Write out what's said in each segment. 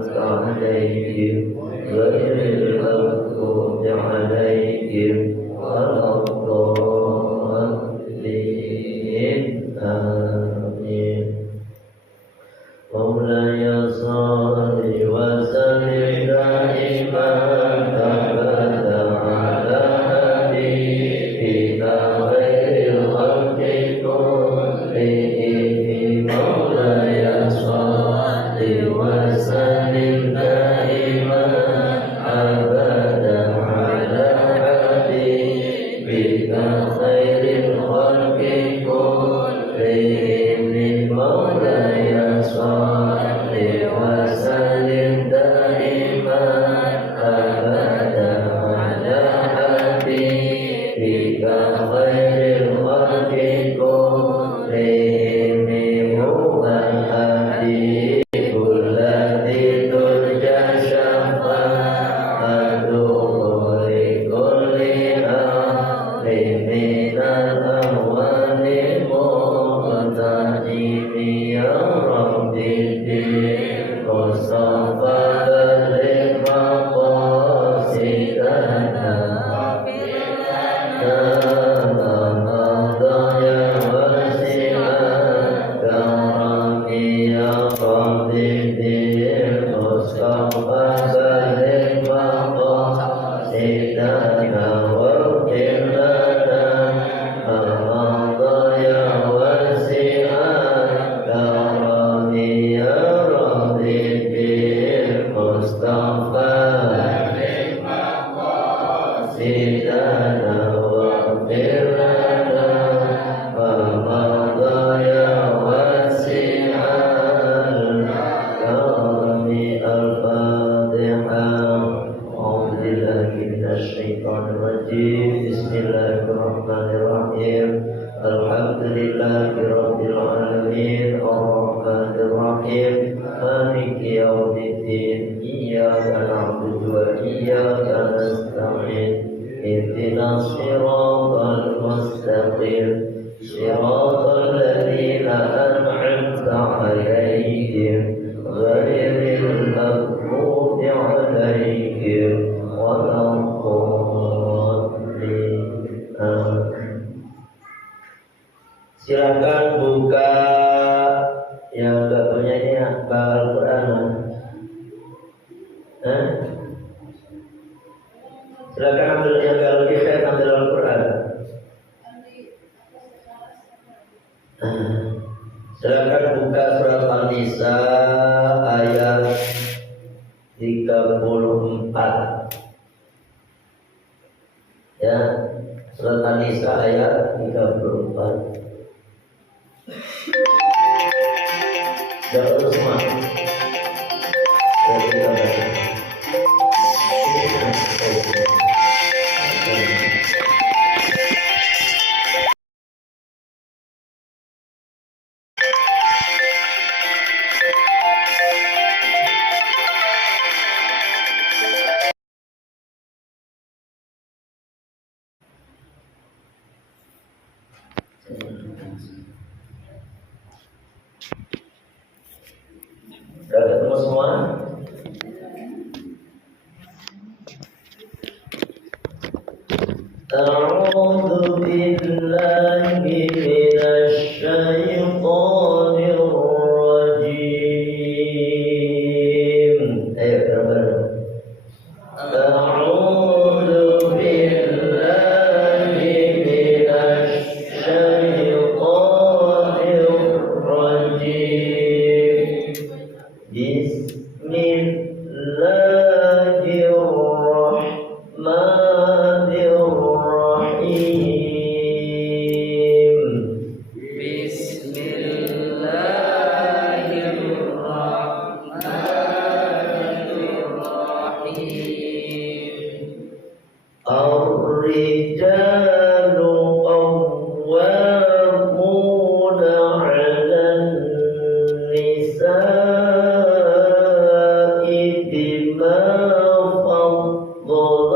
أنعمت عليهم غير المغضوب عليهم ولا الضالين آمين. مولاي صل وسلم دائما أبدا على حبيبك خير الخلق كلهم. مولاي صل وسلم دائما أبدا على حبيبك خير الخلق كلهم. مولاي صل وسلم دائما أبدا على حبيبك خير الخلق كلهم. هو الحبيب الذي ترجى شفاعته لكل أهل من الأهوال المقتحم. يا ربي بالمصطفى بلغ مقاصدنا مضايا وسع الكرم. يا ربي بالمصطفى بلغ مقاصدنا واغفر لنا مضايا وسع الكرم. يا ربي بالمصطفى بلغ مقاصدنا واغفر لنا مضايا وسع الكرم. الفاتحة. أعوذ بالله من الشيطان الرجيم. بسم الله الرحمن الرحيم. الحمد لله رب العالمين الرحمن الرحيم مالك يوم الدين. إياك نعبد وإياك نستعين. اهدنا الصراط المستقيم صراط الذين أنعمت عليهم غير المغضوب عليهم ولا الضالين آمين. Silakan buka yang enggak punya ini Al-Quran. Silakan ambil yang enggak lebih baik, ambil Al-Quran. Silakan buka surat An-Nisa ayat 34. Ya, surat An-Nisa ayat 34. Jawab semua. Jadi kita baca. Sudah ketemu semua? A'udzu billahi minasy syaithanir rajim. Ayo bareng-bareng. A'udzu billahi minasy syaithanir rajim. النِّسَاءِ بِمَا فَضَّلَ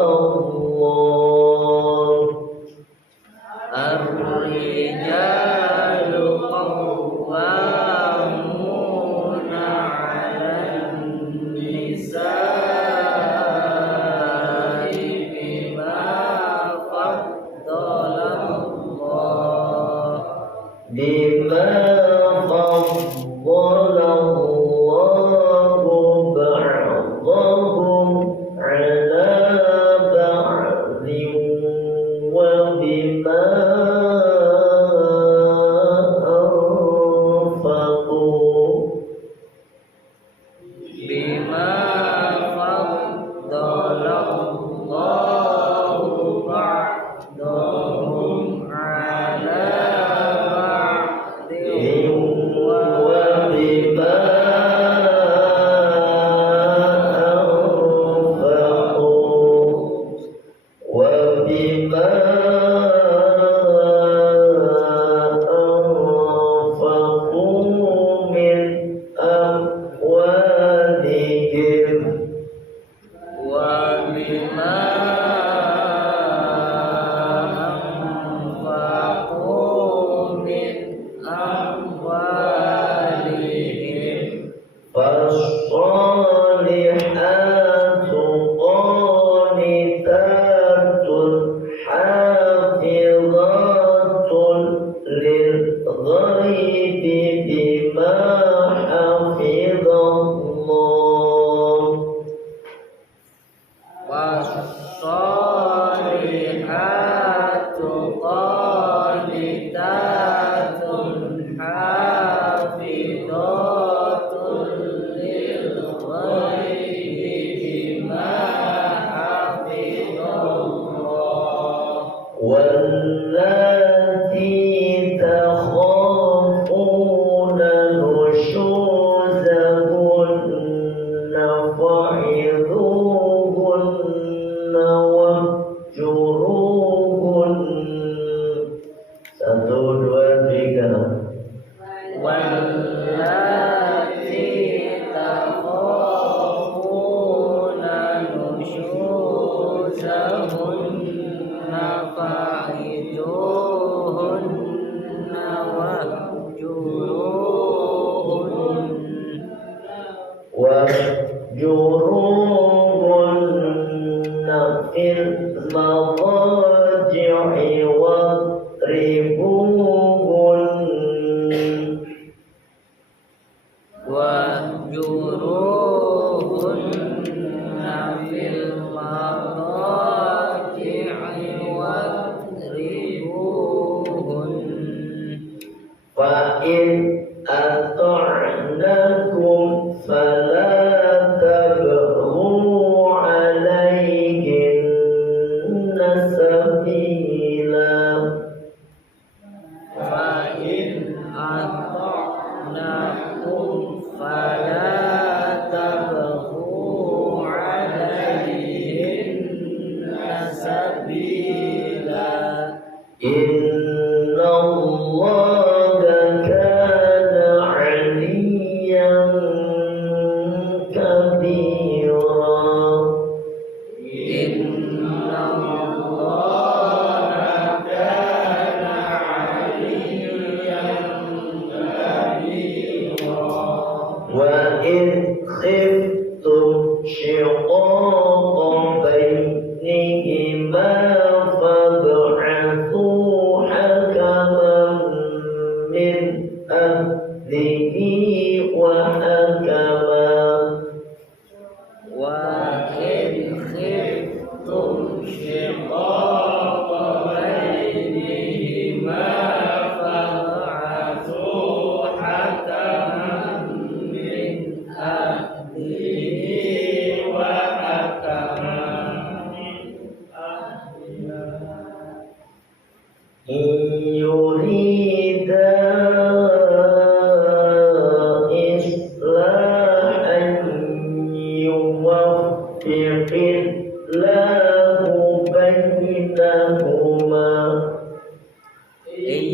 والصالحات قانتات حافظات للغيب بما حفظ الله والصالحات قانتات حافظات للغيب بما حفظ الله واللاتي تخافون نشوزهن فعظوهن واهجروهن. 1, 2, 3. واللاتي تخافون نشوزهن فعظوهن واهجروهن في المضاجع واضربوهن. واهجروهن في المضاجع واضربوهن. فإن أطعنكم فلا تبغوا عليهن سبيلا. فإن أطعنكم فلا تبغوا عليهن سبيلا. إن الله كان عليا كبيرا. إن الله كان عليا كبيرا. وإن خفتم شقاق بينهما فابعثوا حكما من أهله وحكما. وإن خفتم شقاق بينهما فابعثوا حكما من أهله وحكما من أهلها. إن يريدا إصلاحا يوفق الله بينهما. إن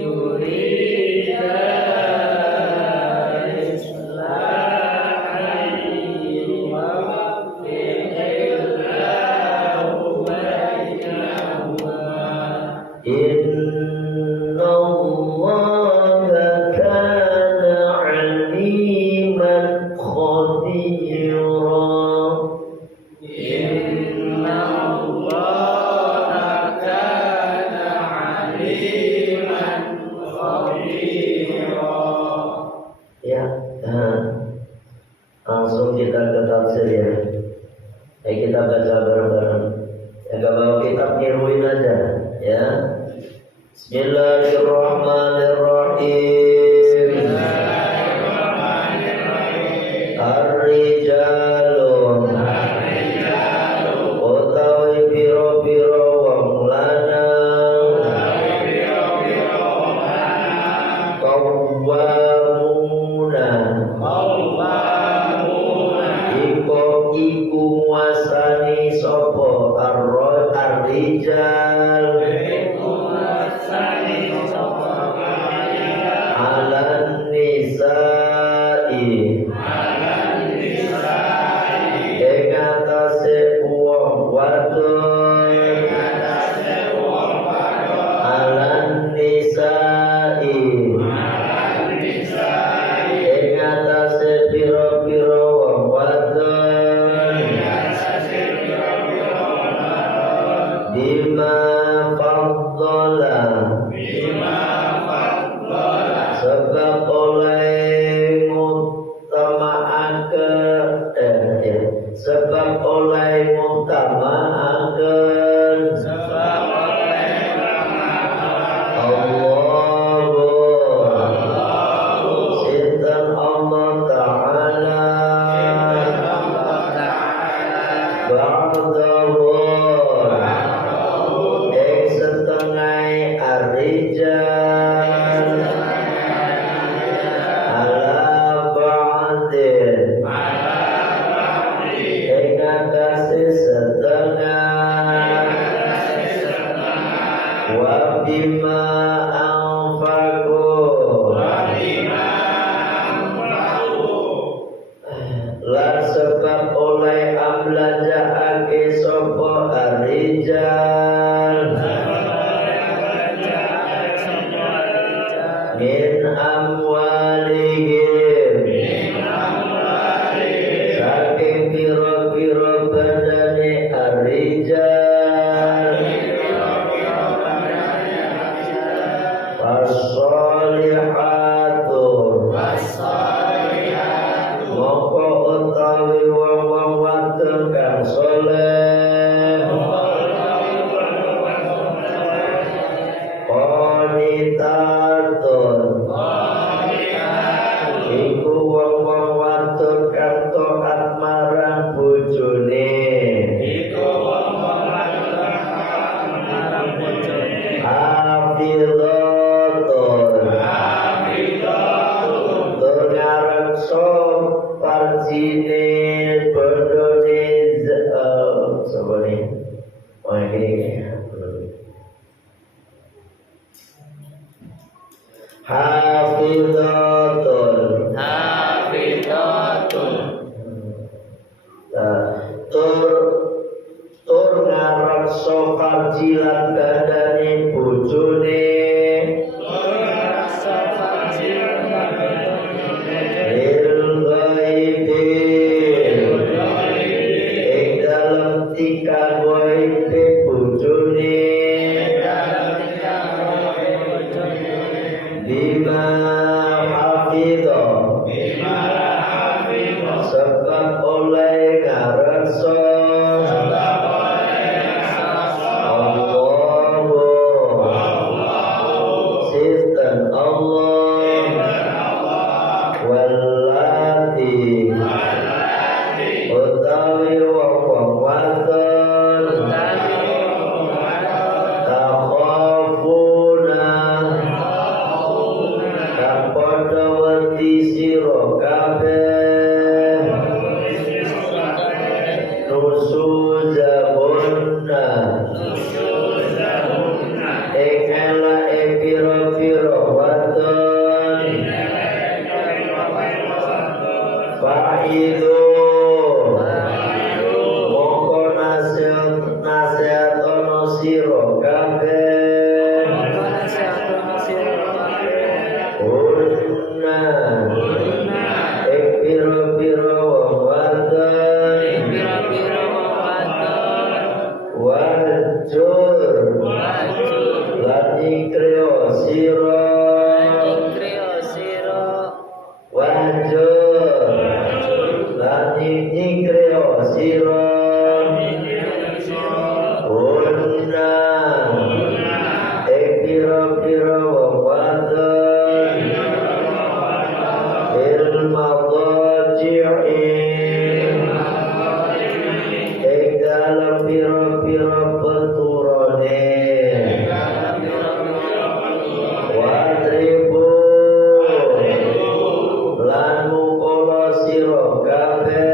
يريدا إصلاحا يوفق الله بينهما. إن الله كان عليما خبيرا. إن الله كان عليما خبيرا. Ya, langsung kita ke tafsir ya. Kita baca bareng-bareng. Yang gak bawa kitab niruin aja ya. Bismillahirrahmanirrahim. Ar-rijalu utawi biro-biro wong lanang qawwamuna iku nguasani sapa ar-rijal alan nisa'i ing atase wong wadon alan nisa'i ing atase pira-pira sebab oleh mutamakan sebab oleh Allah sinten Allah Ta'ala ba'dahu ing setengah ar-rijal ala ba'din ing atase setengah wa bima anfaqu lan sebab oleh amlajaake sapa ar-rijal min amwalihim saking pira-pira badane ar-rijal was-sholihatu moko utawi wong-wong wadon kang saleh qanitatun iku wong-wong wadon kang taat marang bojone hafizatun tur ngareksa parjine bondone sapa nih oh ini hafizatun tur ngareksa parjilan badane bojone lil ghaibi ing dalem tikan ghaibe bojone bima hafidha sebab oleh ngareksa Allah sinten Allah walati utawi wong-wong wadon takhafuna kang padha wedi sira kabeh nusuzahunna ing elake pira-pira wadon fa'idu mongko nasihatono sira kabeh hunna ing pira-pira wong wadon wajur lan ikrio sira wajur lan ikrio sira hunna ing pira-pira wong wadon bil madaji'i ing dalem pira-pira peturane watribu lan mukala sira kabeh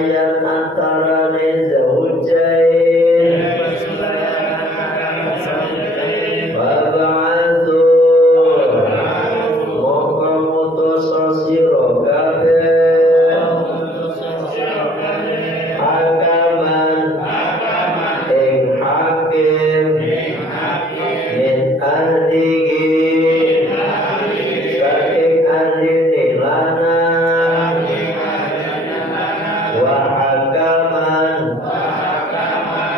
perselisihan antara zaujain Baba'atu mongko mutus sira kabeh hakaman ing hakim min ahlihi saking ahline lanang wa hakaman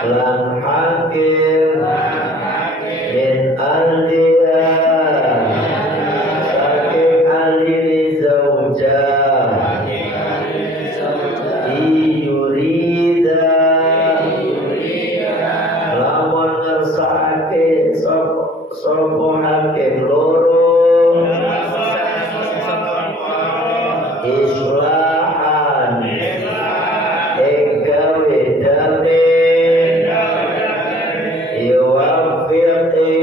lan hakim min ahliha saking ahli zaujah iyurida lamun ngersakake sapa hakim loro islahan ing gawe damai yuwafiqi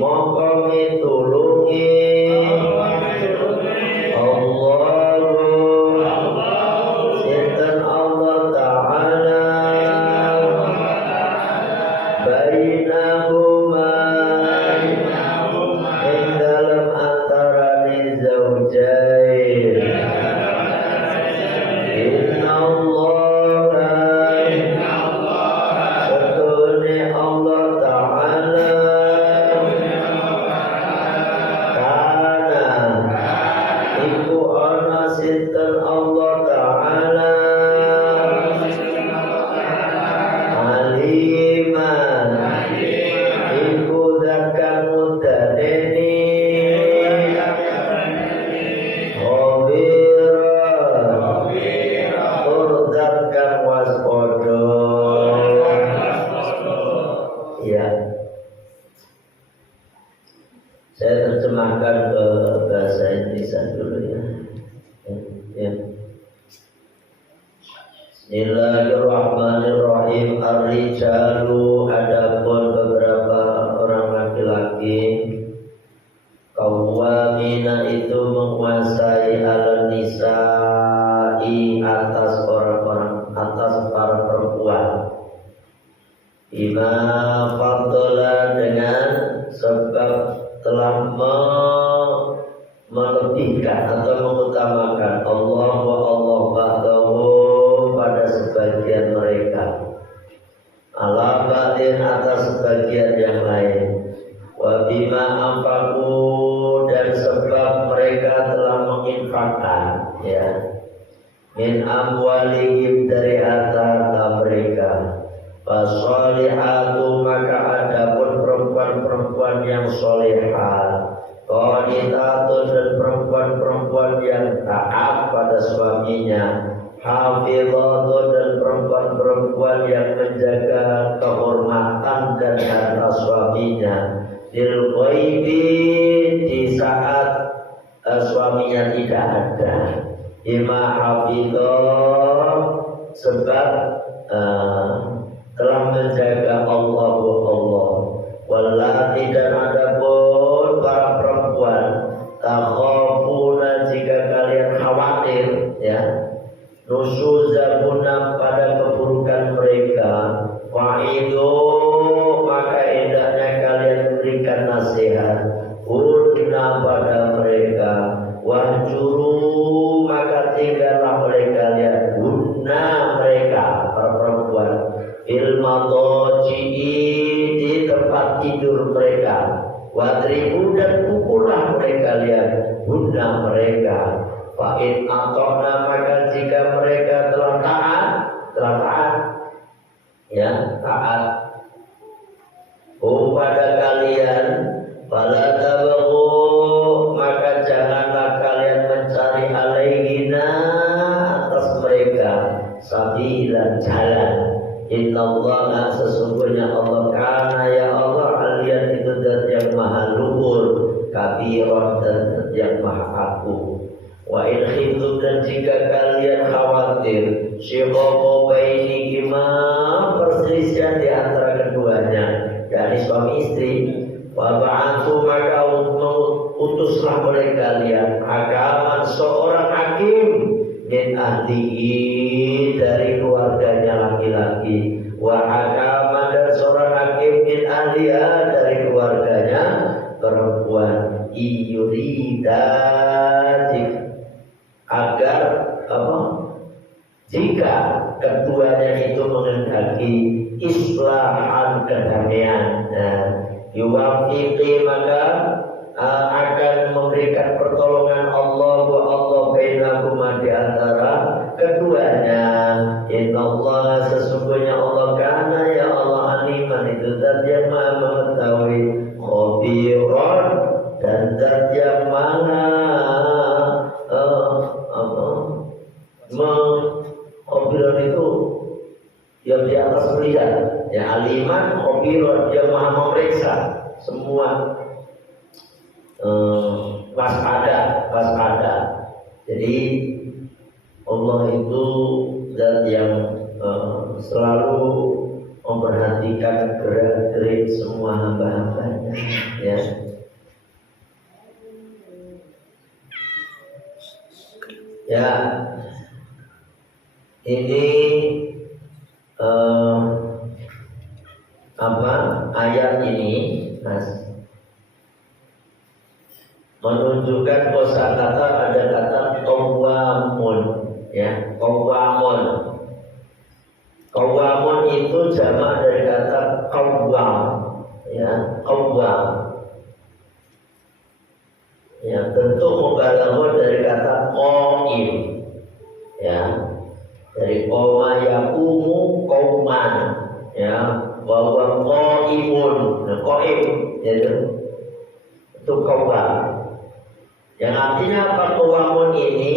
mongko mitulungi Allah sinten Allah Ta'ala bainahuma ing dalam antarane zaujain inna Allah setune Allah Ta'ala kana iku ana sinten Allah Ta'ala aliman iku zakang mudaneni khobira tur zakang waspada ya. Saya terjemahkan ke bahasa Indonesia dulu ya. Ya. Bismillahirrahmanirrahim. Ar-rijalu, adapun beberapa orang laki-laki, qawwamina itu menguasai al-nisa'i atas orang-orang, atas para perempuan. Bima fadla dengan sebab telah melebihkan atau mengutamakan Allah wa Allah ba'dahu pada sebagian mereka ala ba'din atas sebagian yang lain wa bima anfaqu dan sebab mereka telah menginfakkan ya min amwalihim dari harta mereka fasolihatu maka adapun perempuan-perempuan yang solehah qanitatun dan perempuan-perempuan yang taat pada suaminya hafizatun dan perempuan-perempuan yang menjaga kehormatan dan harta suaminya lil ghaibi di saat suaminya tidak ada bima hafizah sebab telah menjaga Allah wallati dan adapun para perempuan takhafuna jika kalian khawatir ya nusuzabuna pada keburukan mereka wa'idu maka indahnya kalian berikan nasihat hunna pada mereka wahjuru maka tinggallah oleh kalian hunna mereka para perempuan fil madaji'i di tempat tidur mereka wadribu dan pukullah oleh kalian hunna mereka fa'in atokna maka jika mereka telah taat ya taat pada kalian fala tabaghu maka janganlah kalian mencari alaihina atas mereka sabilan jalan innallaha sesungguhnya Allah kana ya Allah alian itu zat yang maha luhur kabiran dan zat yang maha agung wa in khiftum dan jika kalian khawatir syiqaqo bainihima perselisihan di antara keduanya yakni suami istri wa ba'athu maka utuslah oleh kalian hakaman seorang hakim min ahli ahlihi dari keluarganya laki-laki, wa hakama dan seorang hakim min ahliha dari keluarganya perempuan, iyurida agar apa? Jika keduanya itu menghendaki islahan kedamaian, yuwafiqi maka akan memberikan pertolongan Allah bainahuma di antara keduanya. Innallaha sesungguhnya Allah kana ya Allah aliman itu zat yang maha mengetahui, khabiran dan zat yang maha khabiran itu yang di atas melihat, ya aliman khabiran yang maha memeriksa semua, waspada. Jadi Allah itu zat yang selalu memperhatikan gerak-gerik semua hamba-hambanya, ya. Ya, ini ayat ini, Mas, menunjukkan kosakata ada kata qawamun, ya, qawamun. Qawamun itu jamak dari kata qawwam, ya, qawwam. Ya, bentuk mubalaghah dari kata qaim, ya, dari qoma yaqumu qauman, ya, bahwa qaimun, nah, qaim, yaitu itu qawwam. Yang artinya apa? Qawamun ini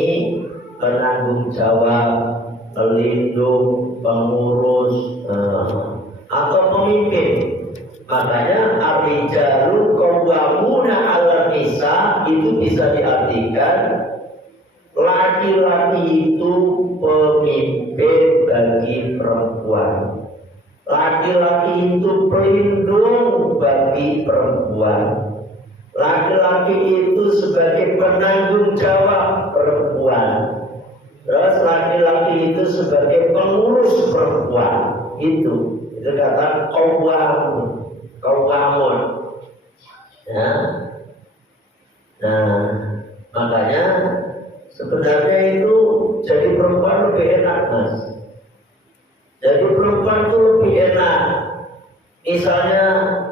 penanggung jawab, pelindung, pengurus, atau pemimpin. Makanya ar-rijalu qawwamuna 'alan nisa itu bisa diartikan laki-laki itu pemimpin bagi perempuan. Laki-laki itu pelindung bagi perempuan. Laki-laki itu sebagai penanggung jawab perempuan. Terus laki-laki itu sebagai pengurus perempuan. Itu kata qawamun. Ya. Nah, makanya sebenarnya itu jadi perempuan lebih enak, Mas. Jadi perempuan itu lebih enak. Misalnya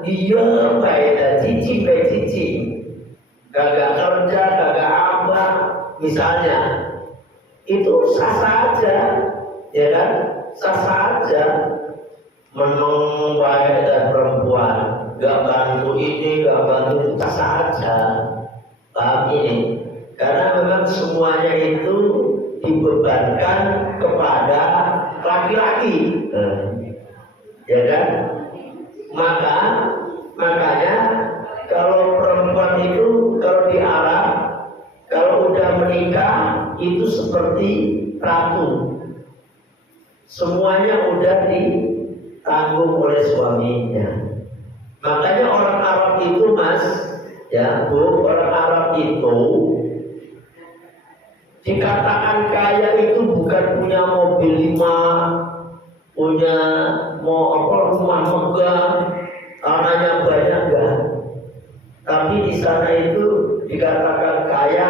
dia kayak cici, kagak kerja, kagak apa, misalnya, itu sah aja, ya kan? Sah aja. Menang baik dan perempuan, gak bantu ini, gak bantu itu, sah aja. Paham ini? Karena memang semuanya itu dibebankan kepada laki-laki, ya kan? Makanya kalau perempuan itu kalau di Arab kalau udah menikah itu seperti ratu, semuanya udah ditanggung oleh suaminya. Makanya orang Arab itu, Mas, ya Bu, orang Arab itu dikatakan kaya itu bukan punya mobil 5, punya rumah megah, tanahnya banyak, enggak. Tapi di sana itu dikatakan kaya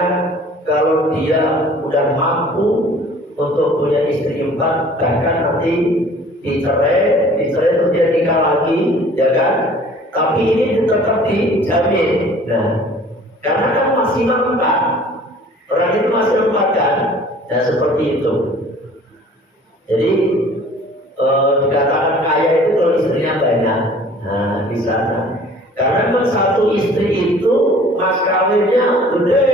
kalau dia udah mampu untuk punya istri 4, bahkan nanti dicerai itu dia nikah lagi, ya kan? Tapi ini tetap dijamin. Nah, karena kan masih 4, orang itu masih 4 kan? Nah, seperti itu. Jadi dikatakan kaya itu kalau istrinya banyak. Nah, di sana. Karena memang satu istri itu mas kawinnya gede,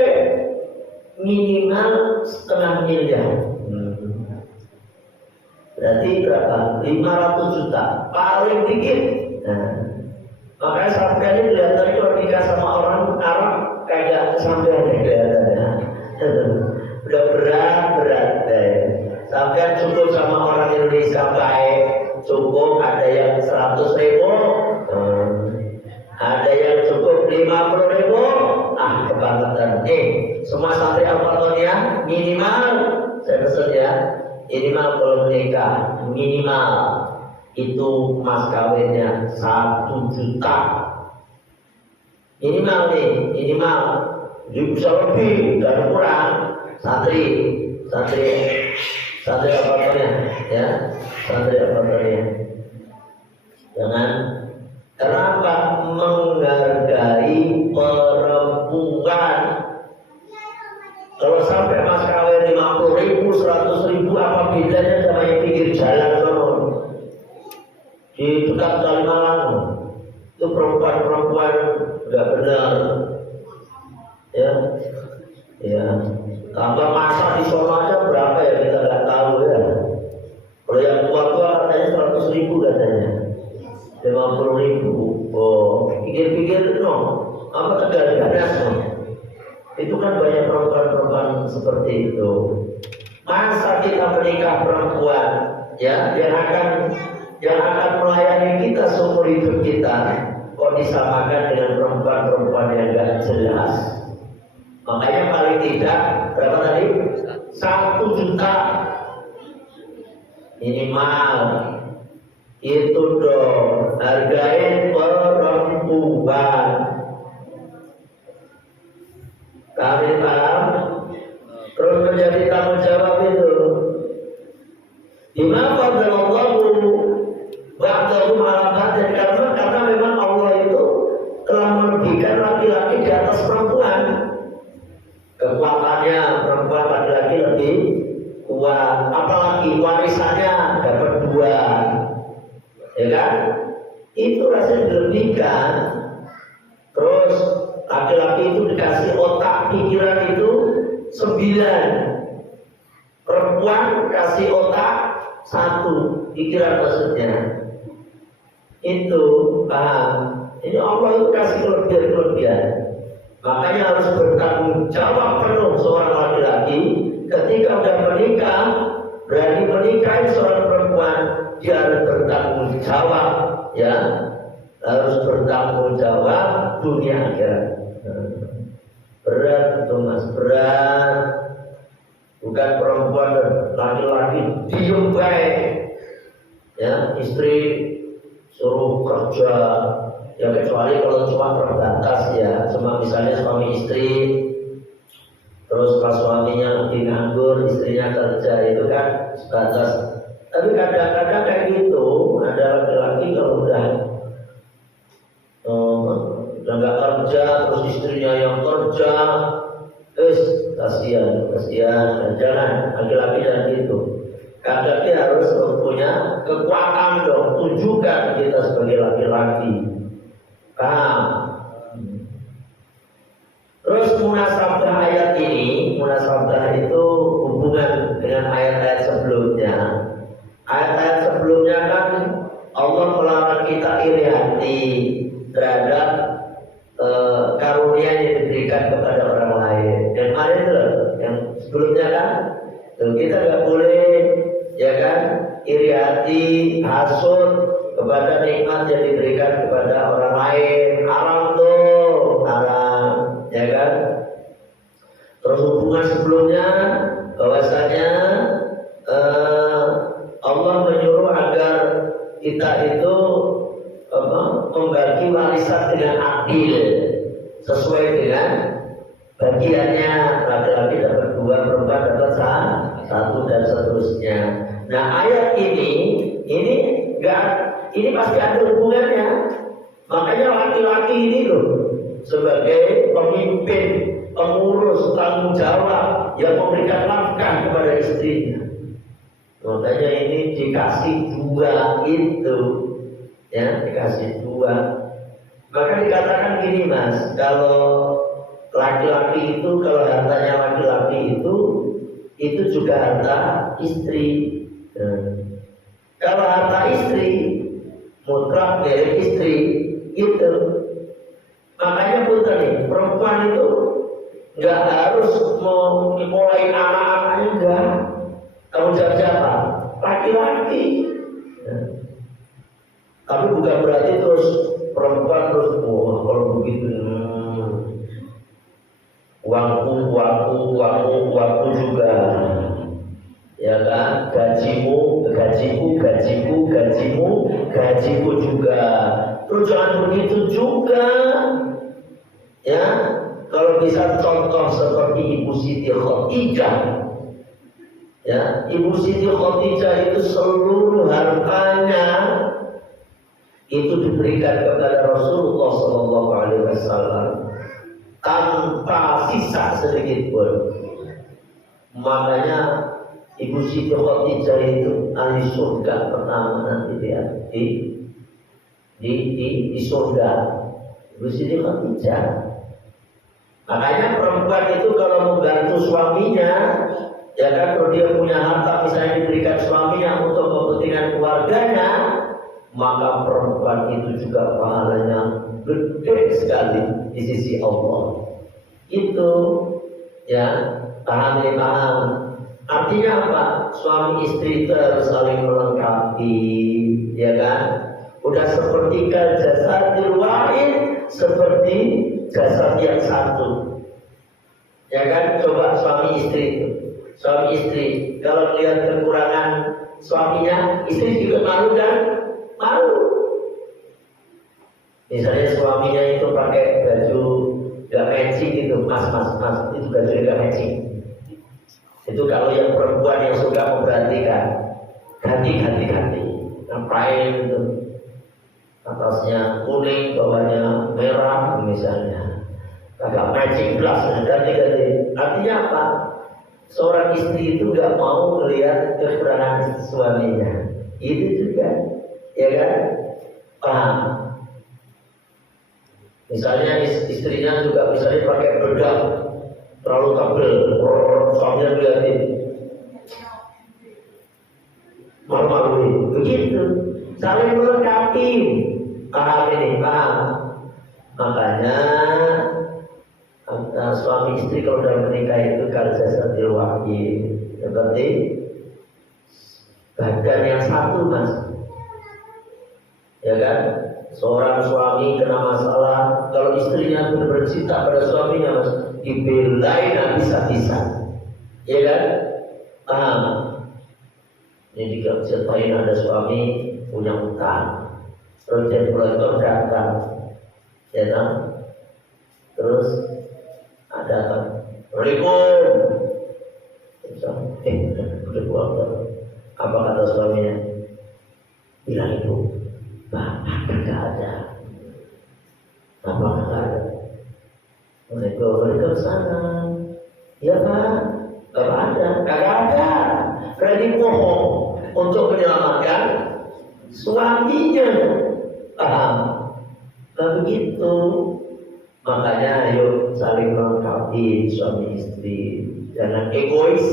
minimal 500 miliar. Berarti berapa? 500 juta paling dikit. Nah, makanya sampai ini kelihatannya kalau nikah sama orang Arab kayak kesampean kelihatannya. Udah berat deh. Sampai cukup sama orang Indonesia baik, cukup ada yang 100.000, ada yang cukup 50.000. Kebangetan. Semua santri Al-Fatihah minimal saya pesan ya minimal kalau menikah minimal itu mas kawinnya 1 juta. Minimal nih, minimal bisa lebih dan kurang. Santri apa-apanya ya, santri apa-apanya. Jangan, kenapa? Menghargai perempuan. Kalau sampai mas kawin 50.000, 100.000, apa bedanya sama yang pinggir jalan sono di dekat Kalimalang? Itu perempuan nggak benar, ya. Tambah masa di sono aja berapa ya kita nggak tahu ya. Kalau yang tua-tua katanya 100.000 katanya, 50.000. Oh, pikir-pikir no, apa kegaduhan no? Itu kan banyak perempuan seperti itu. Masa kita menikah perempuan, ya, yang akan melayani kita seumur hidup kita, kok disamakan dengan perempuan-perempuan yang gak jelas? Makanya paling tidak berapa tadi? 1 juta minimal. Itu dong, hargain perempuan. Kami paham? Terus menjadi tanggung jawab itu. Imam Fadlallahu ba'dahu malabatin, karena memang Allah itu telah melebihkan laki-laki di atas perempuan. Kekuatannya perempuan laki-laki lebih kuat, apalagi warisannya dapat 2, ya kan? Itu rasanya dilebihkan. Terus laki-laki itu dikasih otak pikiran itu 9, perempuan kasih otak 1 pikiran maksudnya. Itu paham? Ini Allah itu kasih kelebihan. Makanya harus bertanggung jawab penuh seorang laki-laki ketika sudah menikah, berani menikahi seorang perempuan, dia harus bertanggung jawab, ya, harus bertanggung jawab dunia akhirat. Berat itu mas, berat. Bukan perempuan dan laki-laki diem baik, ya, istri suruh kerja, ya kecuali kalau cuma terbatas ya, cuma misalnya suami istri, terus pas suaminya lagi nganggur, istrinya kerja, itu kan sebatas. Tapi kadang-kadang kayak gitu, ada laki-laki kalau udah nggak kerja, terus istrinya yang kerja, kasihan. Jangan, laki-laki dan itu. Kadang dia harus punya kekuatan dong, tunjukkan kita sebagai laki-laki. Paham? Terus munasabah ayat ini, munasabah itu hubungan dengan ayat-ayat sebelumnya. Ayat-ayat sebelumnya kan Allah melarang kita iri hati terhadap karunia yang diberikan kepada orang lain. Yang mana itu loh, yang sebelumnya kan, kita nggak boleh, ya kan, iri hati, hasud kepada nikmat yang diberikan kepada orang lain. Haram tuh, haram, ya kan. Terus hubungan sebelumnya bahwasanya Allah menyuruh agar kita itu membagi warisan dengan adil sesuai dengan bagiannya. Laki-laki dapat 2, perempuan dapat 1 dan seterusnya. Nah ayat ini pasti ada hubungannya. Makanya laki-laki ini loh sebagai pemimpin, pengurus, tanggung jawab yang memberikan nafkah kepada istrinya. Makanya ini dikasih 2 itu. Ya, dikasih 2. Maka dikatakan gini mas, kalau laki-laki itu, kalau hartanya laki-laki itu juga harta istri. Kalau harta istri mutlak dari istri itu. Makanya punten nih, perempuan itu nggak harus memulai anak-anaknya, enggak. Tanggung jawab siapa? Laki-laki. Tapi bukan berarti terus perempuan terus kalau begitu uangku juga, ya ya kan, gajiku juga. Terus jangan begitu juga, ya. Kalau bisa contoh seperti Ibu Siti Khadijah, ya, Ibu Siti Khadijah itu seluruh hartanya itu diberikan kepada Rasulullah SAW tanpa sisa sedikit pun. Makanya Ibu Siti Khadijah itu ahli surga pertama nanti dia di surga. Ibu Siti Khadijah. Makanya perempuan itu kalau membantu suaminya, ya kan, kalau dia punya harta misalnya diberikan suaminya untuk kepentingan keluarganya, maka perempuan itu juga pahalanya gede sekali di sisi Allah. Itu, ya, paham. Artinya apa? Suami istri itu harus saling melengkapi, ya kan? Udah seperti jasadil wahid, seperti jasad yang satu, ya kan? Coba suami istri kalau melihat kekurangan suaminya, istri juga malu kan? Malu. Misalnya suaminya itu pakai baju gak matching gitu, mas itu baju gak matching. Itu kalau yang perempuan yang suka memperhatikan, ganti, ngapain itu? Atasnya kuning, bawahnya merah misalnya, agak matching plus, ganti. Artinya apa? Seorang istri itu gak mau melihat kekurangan suaminya. Itu juga, ya kan? Paham? Misalnya istrinya juga misalnya pakai bedak terlalu tebel, suaminya lihatin, malu-maluin, begitu. Saling melengkapi. Paham ini, paham. Makanya suami istri kalau sudah menikah itu kalau jasadil wahid, seperti badan yang satu, mas, ya kan? Seorang suami kena masalah, kalau istrinya benar-benar cinta pada suaminya, mas, dibelain habis-habisan, ya kan? Paham? Ini diceritain ada suami punya utang, terus dia kolektor datang, ya kan? Terus ada kan, udah buang. Apa kata suaminya? Bilang itu, bapak tidak ada. Apa nggak ada? Mereka sana, ya pak, bapak ada, kagak ada. Berani bohong untuk menyelamatkan suaminya. Paham? Nah begitu. Makanya ayo saling melengkapi suami istri. Jangan egois,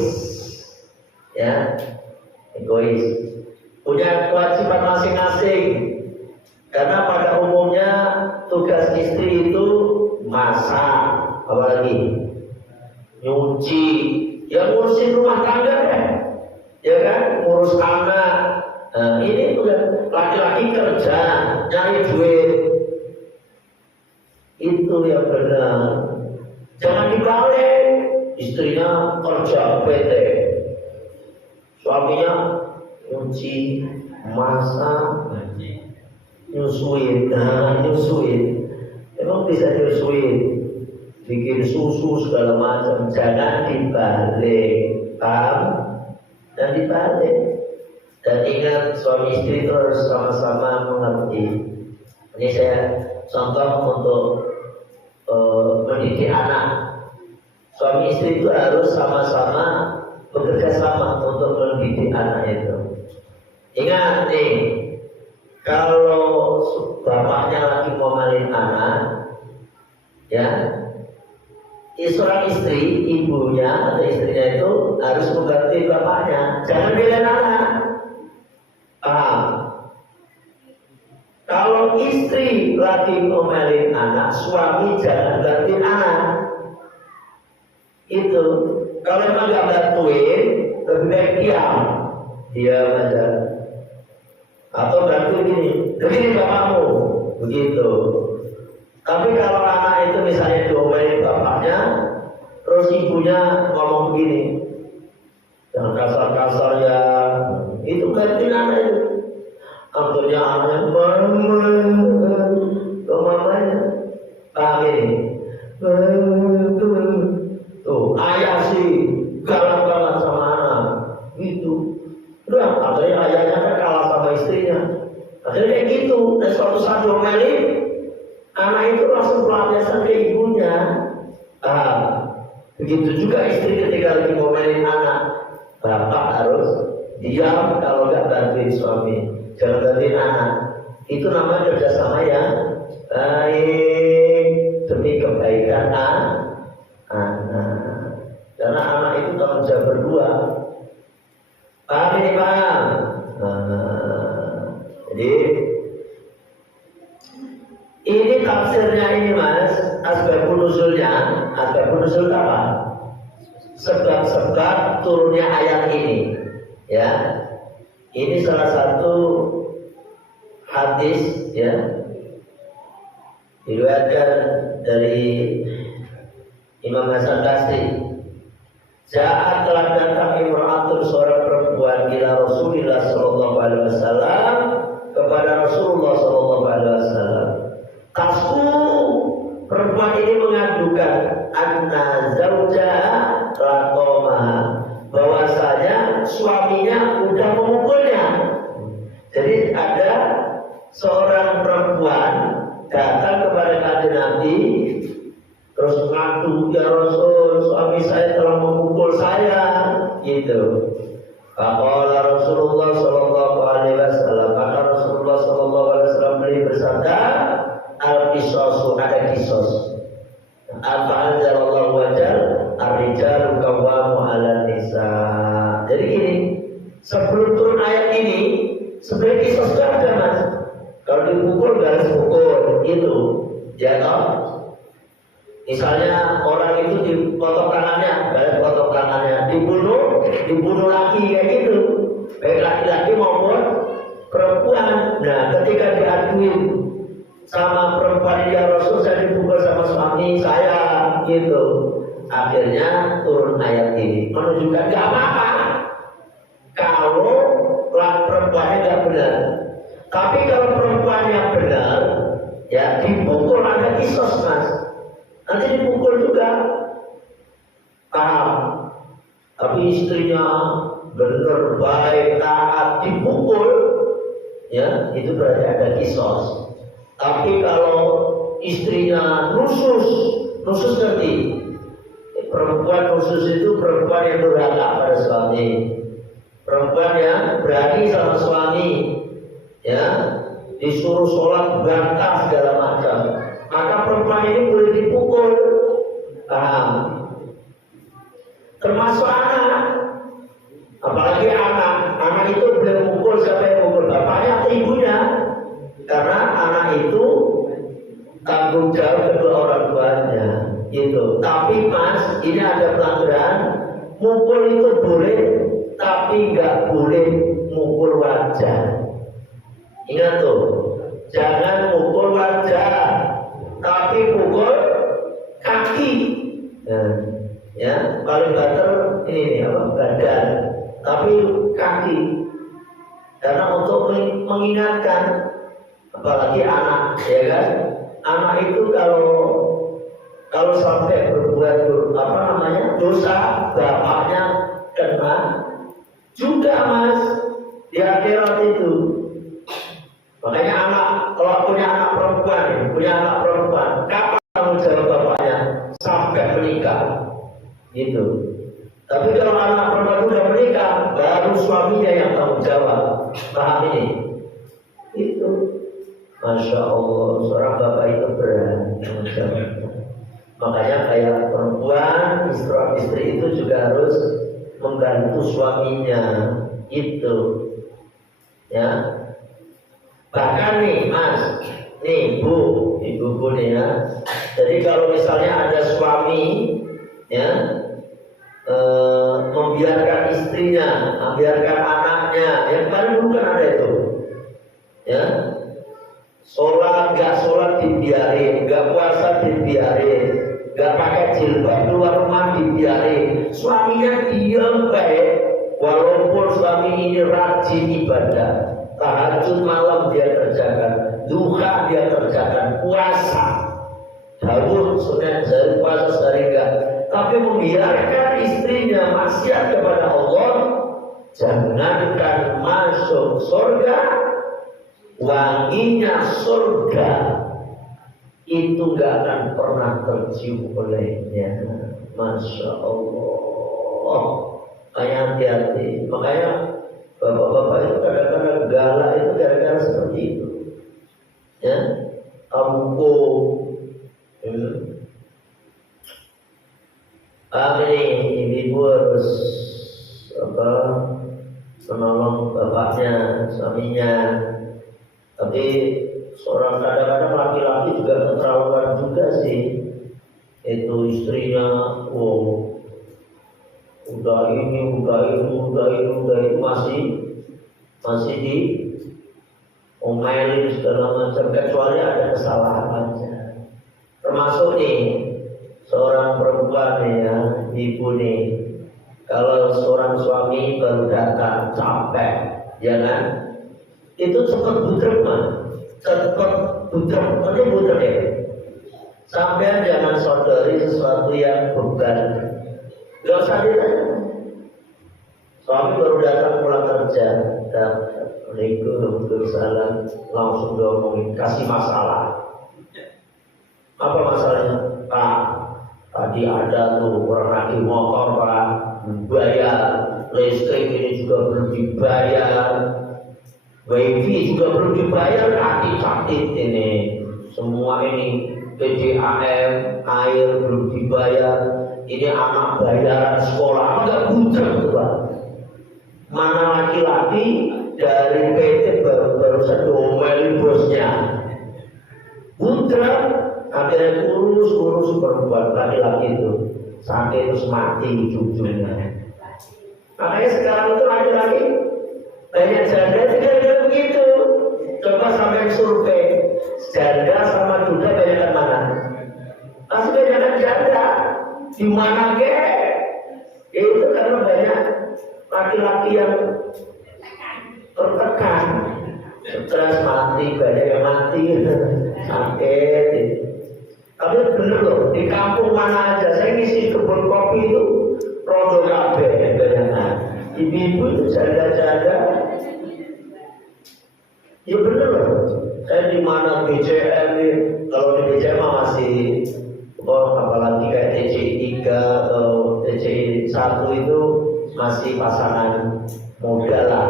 ya, egois. Punya kewajiban masing-masing. Karena pada umumnya tugas istri itu masak, apalagi nyuci, ya ngurusin rumah tangga deh, ya kan, ngurus anak. Nah, ini udah laki-laki kerja, nyari duit. Itu yang benar. Jangan dibalik. Istrinya kerja PT, suaminya nyuci, masak, nyusuin. Emang bisa nyusuin, bikin susu segala macam. Jangan dibalik, paham? Dan dibalik. Dan ingat, suami istri itu harus sama-sama mengerti. Ini saya contoh untuk mendidik anak. Suami istri itu harus sama-sama bekerja sama untuk mendidik anak itu. Ingat nih, kalau bapaknya lagi ngomelin anak, ya, seorang istri, ibunya atau istrinya itu harus mengganti bapaknya. Jangan belain anak. Paham? Kalau istri lagi ngomelin anak, suami jangan bantuin anak. Itu kalau memang nggak bantuin, lebih baik diam aja. Atau bantu begini bapakmu, begitu. Tapi kalau anak itu misalnya diomelin bapaknya, terus ibunya ngomong begini, yang kasar-kasar ya, itu ganti anak itu. Akhirnya anaknya ke mamanya, ini, tuh ayah sih galak-galak sama anak, gitu. Udah, akhirnya ayahnya kan kalah sama istrinya. Akhirnya kayak gitu, dan suatu saat diomelin, anak itu langsung pelampiasan ke ibunya. Begitu juga istri ketika lagi ngomelin anak, bapak harus diam kalau nggak bantuin suami, jangan bantuin anak. Itu namanya kerjasama yang baik demi kebaikan anak. Karena anak itu tanggung jawab berdua. Paham ini paham? Jadi ini tafsirnya ini mas, asbabun nuzulnya, asbabun nuzul apa? Sebab-sebab turunnya ayat ini, ya. Ini salah satu hadis, ya, diriwayatkan dari Imam Hasan Basri. Saat telah datang imra'atun, seorang perempuan, ila Rasulillah sallallahu alaihi wasallam, kepada Rasulullah sallallahu alaihi wasallam. Kasku, perempuan ini mengadukan anna zaujaha laqamaha, bahwasanya suaminya udah memukulnya. Jadi ada seorang perempuan datang kepada kanjeng Nabi, terus ngadu, ya Rasul, suami saya telah memukul saya, gitu. Faqala Rasulullah sallallahu alaihi wasallam, maka Rasulullah sallallahu alaihi wasallam bersabda, al-qisasu, ada kisos. Al-fa'anzalallahu wajal ar-rijalu qawwamu 'alan nisa. Jadi gini, sebelum turun ayat ini sebenarnya kisos sudah ada mas. Kalau dipukul garis pukul itu, ya toh. Misalnya orang itu dipotong tangannya, garis potong tangannya, dibunuh lagi kayak gitu, baik laki-laki maupun perempuan. Nah, ketika diaduin sama perempuan, ya Rasul, saya dipukul sama suami saya, gitu. Akhirnya turun ayat ini menunjukkan gak apa-apa kalau perempuannya gak benar. Tapi kalau perempuannya benar, ya dipukul, ada kisos mas. Nanti dipukul juga, paham. Tapi istrinya benar, baik, taat, dipukul, ya itu berarti ada kisos. Tapi kalau istrinya nusus ngerti. Perempuan nusus itu perempuan yang durhaka pada suami, perempuan yang berani sama suami, ya, disuruh sholat bantah segala macam, maka perempuan ini boleh dipukul, paham? Termasuk anak, apalagi anak itu boleh mukul, siapa yang mukul, bapaknya atau ibunya, karena anak itu tanggung jawab kedua orang tuanya, gitu. Tapi mas, ini ada pelanggaran, mukul itu boleh, tapi nggak boleh mukul wajah. Ingat tuh, jangan mukul wajah, tapi mukul kaki. Nah, ya, paling banter ini apa, badan, tapi kaki. Karena untuk mengingatkan, apalagi anak, ya kan? Anak itu kalau sampai berbuat dosa, bapaknya kena juga mas di akhirat itu. Makanya anak, kalau punya anak perempuan, kapan tanggung jawab bapaknya? Sampai menikah, gitu. Tapi kalau anak perempuan sudah menikah, baru suaminya yang tanggung jawab. Paham ini? Itu, masya Allah, seorang bapak itu berat. Makanya kayak perempuan, istri itu juga harus membantu suaminya, itu, ya. Bahkan nih mas, nih ibu nih ya. Jadi kalau misalnya ada suami, ya, membiarkan istrinya, membiarkan anaknya, yang paling bukan ada itu, ya. Nggak sholat dibiarin, nggak puasa dibiarin, nggak pakai jilbab keluar rumah dibiarin, suaminya diam baik, Walaupun suami ini rajin ibadah, tahajud malam dia kerjakan, duha dia kerjakan, puasa, Dawud sunat sehari puasa sehari enggak, tapi membiarkan istrinya maksiat kepada Allah, jangankan masuk surga, wanginya surga itu gak akan pernah tercium olehnya. Masya Allah, hati-hati. Makanya bapak-bapak itu kadang-kadang galak itu gara-gara seperti itu, ya, ini ibu harus menolong bapaknya, suaminya. Tapi seorang kadang-kadang laki-laki juga keterlaluan juga sih. Itu istrinya, udah itu masih di omelin segala macam, kecuali ada kesalahan aja. Termasuk nih seorang perempuan nih ya, ibu nih, kalau seorang suami baru datang capek, ya kan, itu cepat budrek ya. Sampai jangan sodori sesuatu yang beban. Gak usah ditanya. Suami baru datang pulang kerja, Assalamualaikum, salam, langsung ngomongin, kasih masalah. Apa masalahnya? Pak, tadi ada tuh orang lagi motor Pak, bayar listrik ini juga belum dibayar, wifi juga belum dibayar, sakit ini, semua ini PDAM, air belum dibayar, ini anak bayaran sekolah, enggak butuh tuh Pak. Mana laki-laki dari PT baru sedomelin bosnya, butuh, akhirnya kurus perempuan laki-laki itu sampai terus mati ujung-ujungnya. Makanya sekarang itu laki-laki banyak janda juga begitu. Coba sampai survei janda sama duda banyakan mana? Pasti banyakan janda. Di mana ke? Itu karena banyak laki-laki yang tertekan, stres, mati, banyak yang mati, sakit. Tapi bener loh, di kampung mana aja saya ngisi kebun kopi itu rodo kabeh banyak. Ibu-ibu itu janda-janda. Ya bener loh. Saya di mana BCM ini, kalau di BCM masih apalagi kayak TCI 3 atau TCI 1 itu masih pasangan muda lah.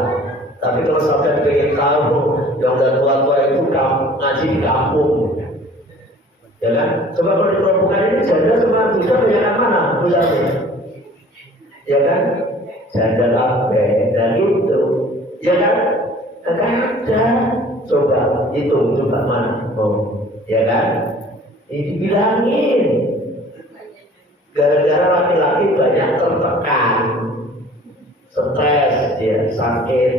Tapi kalau sampai pengen tahu yang udah tua-tua itu ngaji di kampung, ya kan? Coba kalau di perempuan ini janda sama duda banyak mana? Misalnya, ya kan? Janda kabeh dan itu, ya kan? Enggak ada. Coba itu, coba mana? Ya kan? Ini dibilangin. Gara-gara laki-laki banyak tertekan, stres, dia sakit.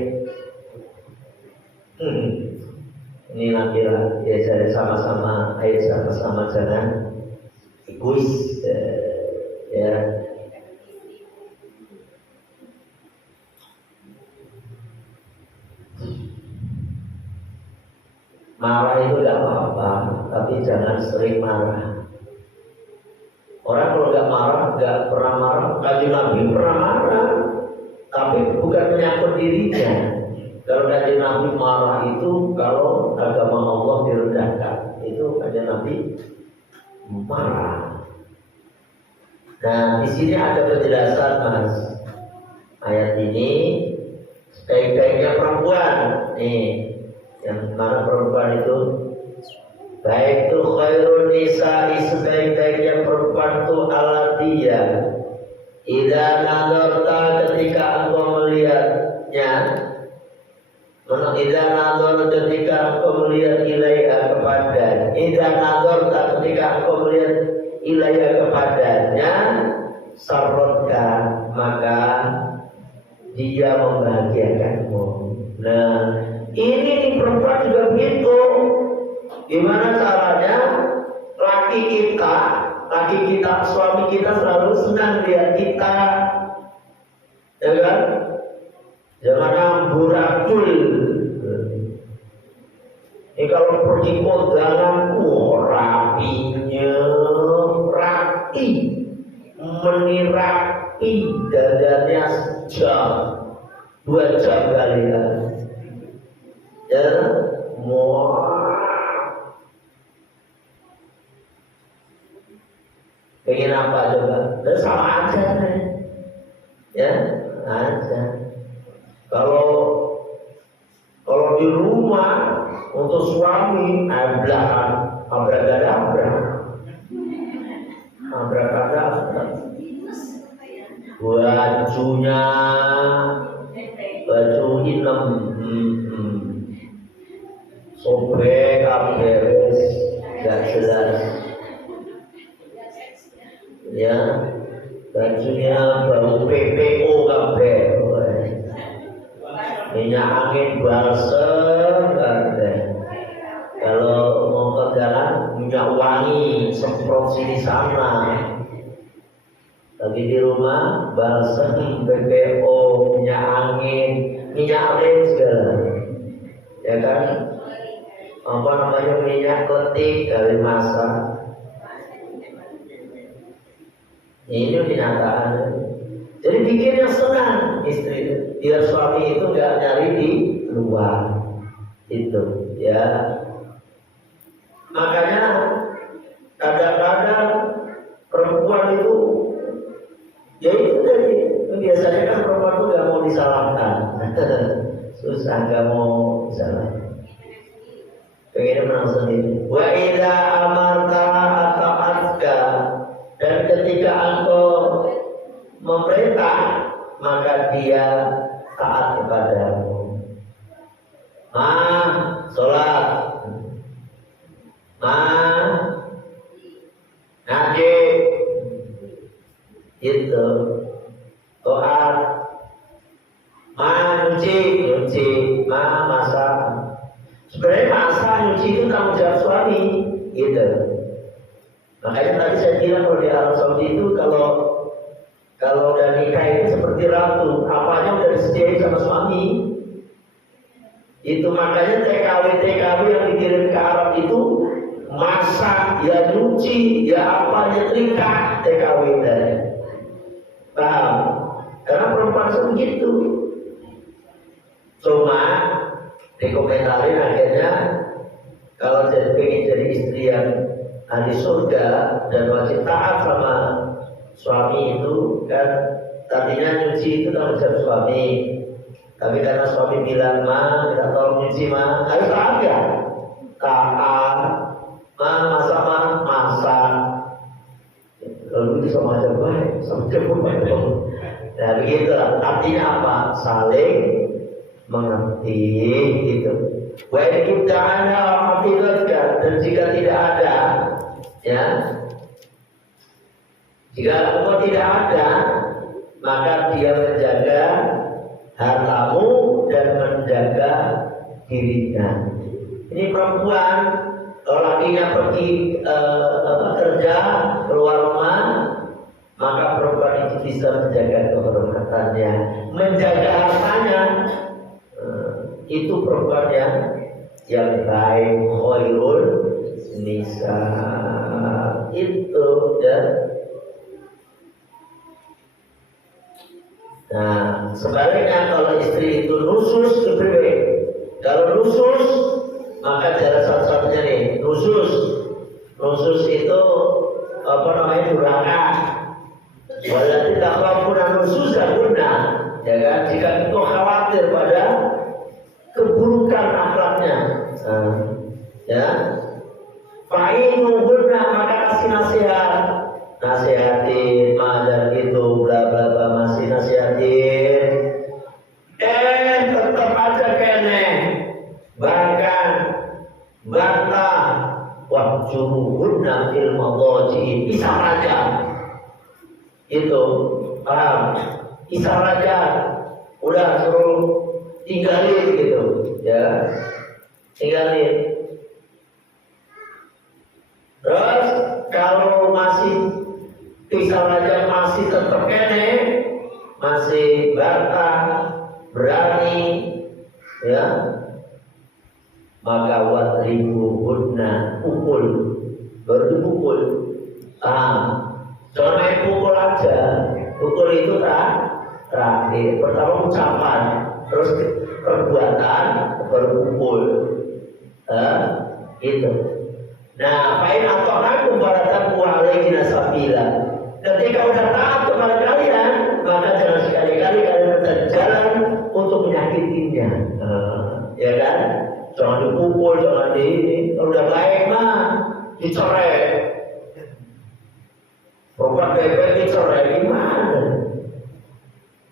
Ini laki-laki ya, jadi sama-sama, ayo sama-sama jangan egois, ya. Marah itu gak apa-apa, tapi jangan sering marah. Orang kalau gak marah, gak pernah marah, Kanjeng Nabi pernah marah, tapi bukan menyangkut dirinya. Kalau Kanjeng Nabi marah itu kalau agama Allah direndahkan, itu Kanjeng Nabi marah. Nah, di sini ada penjelasan Mas. Ayat ini sebaik-baiknya perempuan nih. Yang mana perempuan itu baik itu khairun nisa'i, sebaik-baiknya perempuan itu aladiyah idza nadarta, ketika engkau melihatnya, idza nadarta, ketika engkau melihat ilaiha kepada, idza nadarta, ketika engkau melihat ilaiha kepadanya, sarrotka, maka dia membahagiakanmu. Nah, ini nih perempuan juga begitu. Gimana caranya laki kita, suami kita selalu senang lihat kita, ya kan? amburadul. Ini kalau pergi kondangan, rapinya, rapi, menirapi dadanya sejam, 2 jam kalian. Ya, mau pengen apa coba? Dan sama aja kan? Ya, aja. Kalau di rumah untuk suami abrakadabra, baju hitam, sobek, beres, gak jelas. Ya, bajunya bau PPO kabeh. Minyak angin balsem kabeh. Kalau mau ke jalan minyak wangi semprot sini sana. Lagi di rumah balsem, PPO, minyak angin, minyak lem segala. Ya kan? Apa namanya minyak ketik kali masak. Ini kenyataan. Jadi bikin yang senang istri, biar suami itu nggak nyari di luar. Itu, ya. Makanya kadang-kadang perempuan itu, ya itu tadi. Biasanya kan perempuan itu nggak mau disalahkan, susah nggak mau disalahkan. Pengennya menang sendiri. Wa idza amarta ata'atka. Dan ketika engkau memerintah, maka dia taat kepadamu. Sholat, ngaji, itu taat. Nyuci, masak. Sebenarnya masak, nyuci itu tanggung jawab suami, gitu. Makanya tadi saya bilang kalau di Arab Saudi itu kalau udah nikah itu seperti ratu, apanya udah disediain sama suami. Itu makanya TKW yang dikirim ke Arab itu masak, ya nyuci, ya apa, nyetrika TKW tadi. Paham? Karena perempuan seperti itu. Cuma dikomentarin akhirnya kalau pengen jadi istri yang ahli surga dan wajib taat sama suami itu kan, tadinya nyuci itu tanggung jawab suami, tapi karena suami bilang minta tolong nyuci harus taat ya, taat. Masak lalu itu sama aja baik, sama aja baik. Nah begitu lah, artinya apa? Saling mengerti gitu. Wa in ta'ala hafizatka, dan jika tidak ada, ya, jika engkau tidak ada, maka dia menjaga hartamu dan menjaga dirinya. Ini perempuan, kalau lakinya pergi kerja keluar rumah, maka perempuan itu bisa menjaga kehormatannya, menjaga hartanya. Itu perempuan yang baik, khairul nisa itu ya. Nah, sebaliknya kalau istri itu nusus kepriwe. Kalau nusus, maka jalan satu-satunya nih, nusus. Nusus itu apa namanya, durhaka. Walau tidak mampu nusus guna, ya kan? Jika itu khawatir pada keburukan akhlaknya, ya, fa'inuhunna, maka kasih nasihat, nasihatin, dan itu bla bla bla, masih nasihatin, tetap aja kene, bahkan bantah, wahjuruhunna fil madaji, pisah raja, itu paham? Pisah raja, udah suruh tinggalin gitu, ya, tinggalin. Terus kalau masih pisah raja masih tetap kene, masih bantah, berani, ya, maka wadribuhunna, pukul, baru dipukul. Jangan main pukul aja. Pukul itu terakhir. Pertama ucapan, terus perbuatan, baru pukul. Gitu. Nah, fa'in ata'akum falatabu alaihina sabila. Ketika udah taat kepada kalian, maka jangan sekali-kali kalian berjalan untuk menyakitinya. Ya kan? Jangan dipukul, jangan kalau udah baik mah dicorek. Bapak bebek dicorek gimana?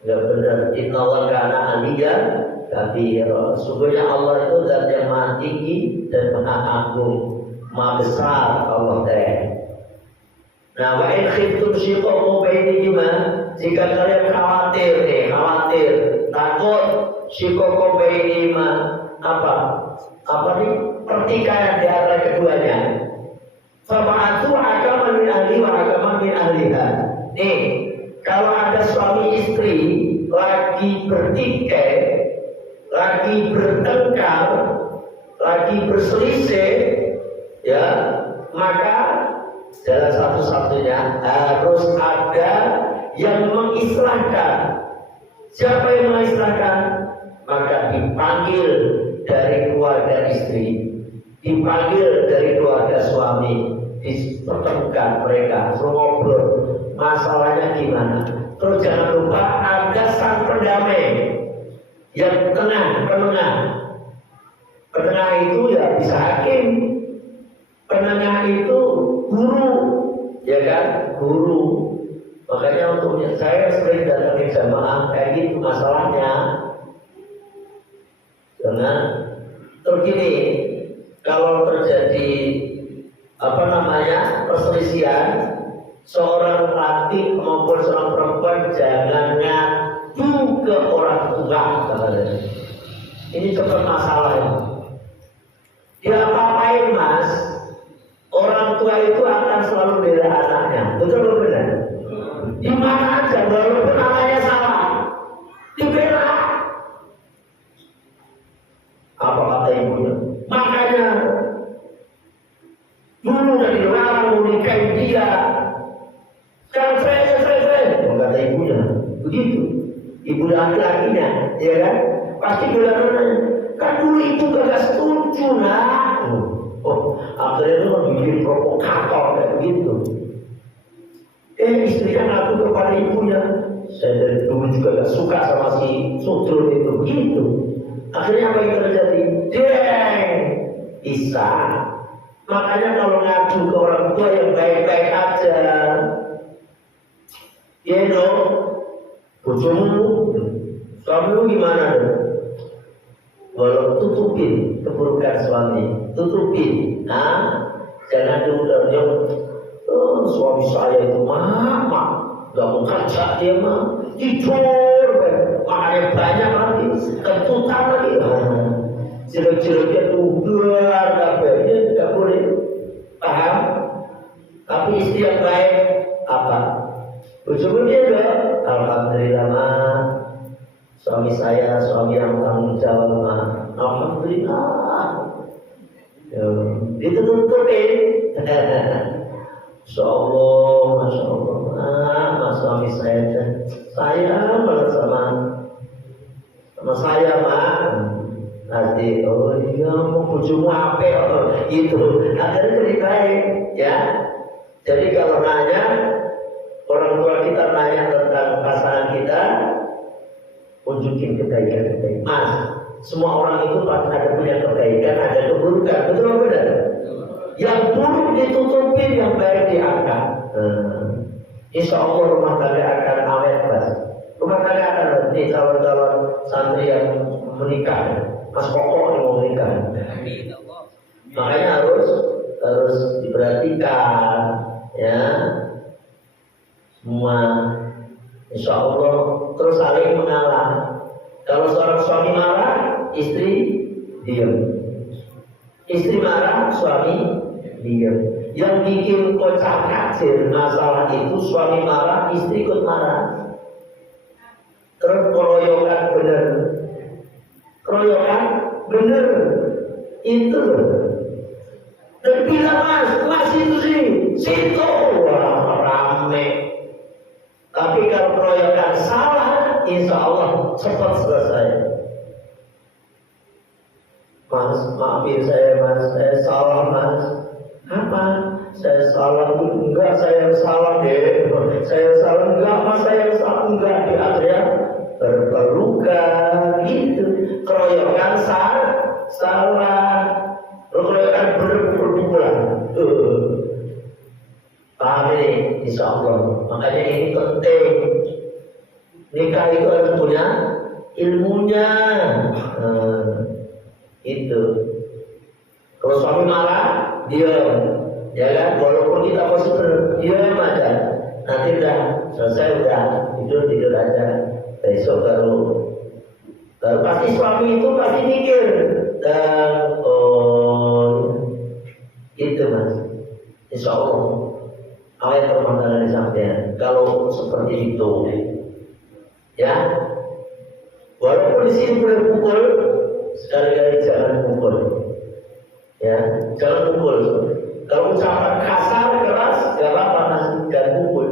Enggak benar. Innallaha kana aliyyan kabira. Sungguhnya Allah itu zat yang maha tinggi dan maha agung, maha besar Allah teh. Nah, wa in khiftum shiqaqu bainihima, jika kalian khawatir, takut shiqaqu bainihima, apa nih pertikaian di antara keduanya. Fama'atu agama min ahli wa agama min ahliha. Nih, kalau ada suami istri lagi bertikai, lagi bertengkar, lagi berselisih, ya, maka jalan satu-satunya harus ada yang mengislahkan. Siapa yang mengislahkan? Maka dipanggil dari keluarga istri, dipanggil dari keluarga suami, dipertemukan mereka, suruh ngobrol masalahnya gimana. Terus jangan lupa ada sang pendamai yang penengah itu ya bisa hakim, penengah itu guru, ya kan, guru. Makanya untuk saya sering datang ke jamaah kayak gitu masalahnya. Jangan tergini, kalau terjadi perselisihan, seorang laki maupun seorang perempuan jangan ngadu ke orang tua. Ini cepat masalahnya. Dia apa-apain mas, orang tua itu akan selalu bela anaknya. Betul atau benar? Di mana aja, walaupun anaknya salah, dibela. Apa kata ibunya? Makanya dulu udah dilarang mau nikahin dia. Sekarang saya, kata ibunya. Begitu. Ibu laki-lakinya, ya kan? Pasti bilang, kan dulu ibu gak setuju nak. Akhirnya itu bikin provokator kayak begitu. Istrinya ngaku kepada ibunya, saya dari dulu juga gak suka sama si Sudrun itu, begitu. Akhirnya apa yang terjadi? Bisa. Makanya kalau ngadu ke orang tua yang baik-baik aja, ya dong, bojomu, suamimu gimana dong? Walau tutupin keburukan suami, tutupin. Jangan dulu suami saya itu mama, gak mau kerja dia mah, tidur, makannya banyak lagi, kentutan lagi, jelek-jeleknya tugar, gak boleh, paham? Tapi istri yang baik apa? Ujungnya dia juga, alhamdulillah mah, suami saya suami yang tanggung jawab mah, alhamdulillah, itu tutupin. Masya Allah, mas suami saya malah sama saya mah. Nanti, oh iya mau bujumu apa itu, akhirnya lebih baik, ya. Jadi kalau nanya, orang tua kita nanya tentang pasangan kita, unjukin kebaikan. Mas, semua orang itu pasti ada punya kebaikan, ada keburukan, betul atau benar? Yang buruk ditutupin, yang baik diangkat. Insya Allah rumah tangga akan awet, mas. Rumah tangga akan nih calon-calon santri yang menikah, mas pokok yang mau menikah. Makanya harus diperhatikan, ya. Semua, insya Allah terus saling mengalah. Kalau seorang suami marah, istri diam. Istri marah, suami diam. Yang bikin kocak kacir masalah itu suami marah, istri ikut marah. Terus keroyokan benar. keroyokan bener itu loh. Dan bila mas itu sih situ wah rame. Tapi kalau keroyokan salah, insya Allah cepat selesai. Mas, maafin saya mas, saya salah mas. Apa? Saya salah enggak, saya salah deh. Saya salah enggak, mas saya salah enggak. Di akhirnya berpelukan gitu. Keroyokan salah. Keroyokan berpukul-pukulan. Paham ini? Insya Allah. Makanya ini penting. Nikah itu harus punya ilmunya. Itu. Kalau suami marah, diam, ya kan? Walaupun kita positif, diam aja. Nanti udah selesai, udah tidur aja. Besok baru pasti suami itu pasti mikir. Dan itu mas, insya Allah ayat permandangan disampaikan. Kalau seperti itu, ya, walaupun di sini boleh pukul, sekali-kali jangan pukul. Ya, jangan pukul. Kalau ucapan kasar, keras, gak apa-apa, jangan pukul.